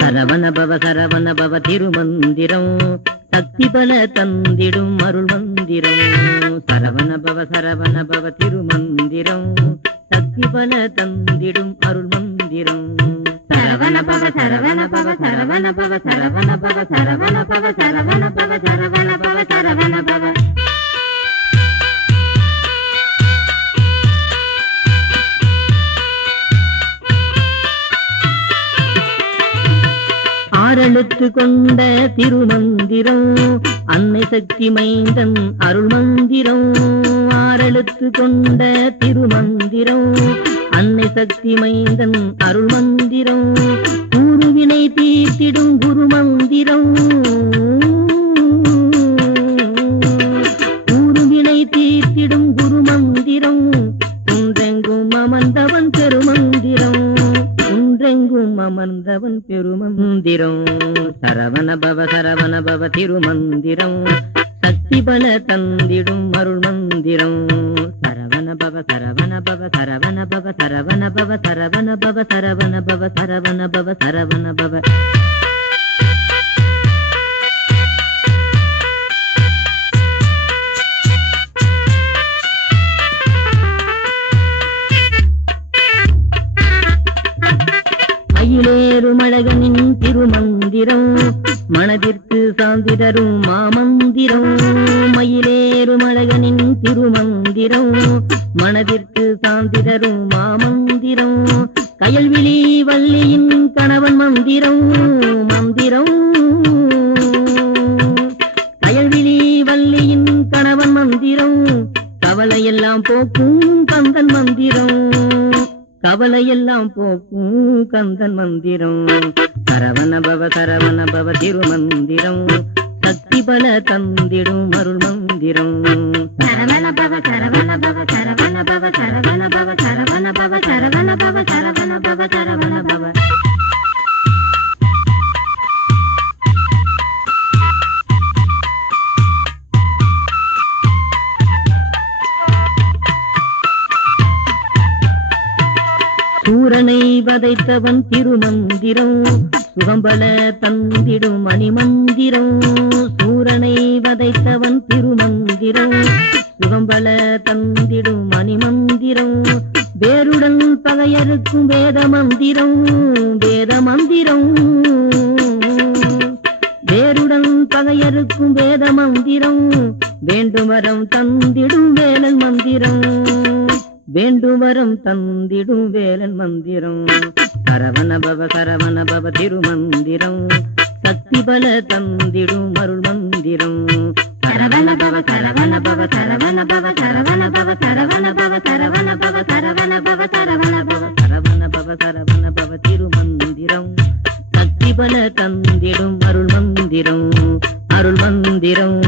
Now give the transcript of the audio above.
சரவண பவ திருமந்திரம் சக்தி பல தந்திடும் அருள் மந்திரம். சரவண பவ திருமந்திரம் சக்தி பல தந்திடும் அருள் மந்திரம். சரவண பவ சரவண பவ சரவண பவ சரவண பவ சரவண பவ சரவண பவ சரவண பவ சரவண பவ. ஆறெழுத்து கொண்ட திருமந்திரம் அன்னை சக்தி மைந்தன் அருள் மந்திரம். ஆறெழுத்து கொண்ட திருமந்திரம் அன்னை சக்தி மைந்தன் அருள் மந்திரம். குருவினை தீர்த்திடும் குரு மந்திரம். குருவினை தீர்த்திடும் குரு மந்திரம். ஒன்றெங்கும் அமர்ந்தவன் பெருமந்திரம். ஒன்றெங்கும் அமர்ந்தவன் பெருமந்திரம். சரவண பவ திருமந்திரம் சக்தி பல தந்திடும் அருள் மந்திரம். சரவண பவ சரவண பவ சரவண பவ சரவண பவ சரவண பவ சரவண பவ சரவண பவ சரவண பவ. மயிலேறும் அழகனின் திருமந்திரம் மனதிற்கு சாந்திதரும் மாமந்திரம். மயிலேறும் அழகனின் திருமந்திரம் மனதிற்கு சாந்திதரும் மாமந்திரம். கயல்விழி வள்ளியின் கணவன் மந்திரம் மந்திரம். கயல்விழி வள்ளியின் கணவன் மந்திரம். கவலையெல்லாம் போக்கும் கந்தன் மந்திரம். கவலையெல்லாம் போக்கும் கந்தன் மந்திரம். சரவண பவ திருமந்திரம் சக்தி பல தந்திடும் அருள் மந்திரம். சரவண பவ சரவண பவ சரவண பவ சரவண பவ சரவண பவ சரவண பவ சரவண பவ சரவண பவ. சூரனை வதைத்தவன் திருமந்திரம் சுகம்பல தந்திடும் மணிமந்திரம். சூரனை வதைத்தவன் திருமந்திரம் சுகம்பல தந்திடும் மணிமந்திரம். வேருடன் பகையருக்கும் வேத மந்திரம் வேத மந்திரம். வேருடன் பகையருக்கும் வேத மந்திரம். வேண்டும் வரம் தந்திடும் வேலன் மந்திரம். வேண்டும் வரம் தந்திடும் வேலன் மந்திரம். சரவண பவ திருமந்திரம் சக்தி பல தந்திடும் அருள் மந்திரம். சரவண பவ சரவண பவ சரவண பவ சரவண பவ சரவண பவ சரவண பவ சரவண பவ சரவண பவ சரவண பவ திருமந்திரம் சக்தி பல தந்திடும் அருள் மந்திரம் அருள் மந்திரம்.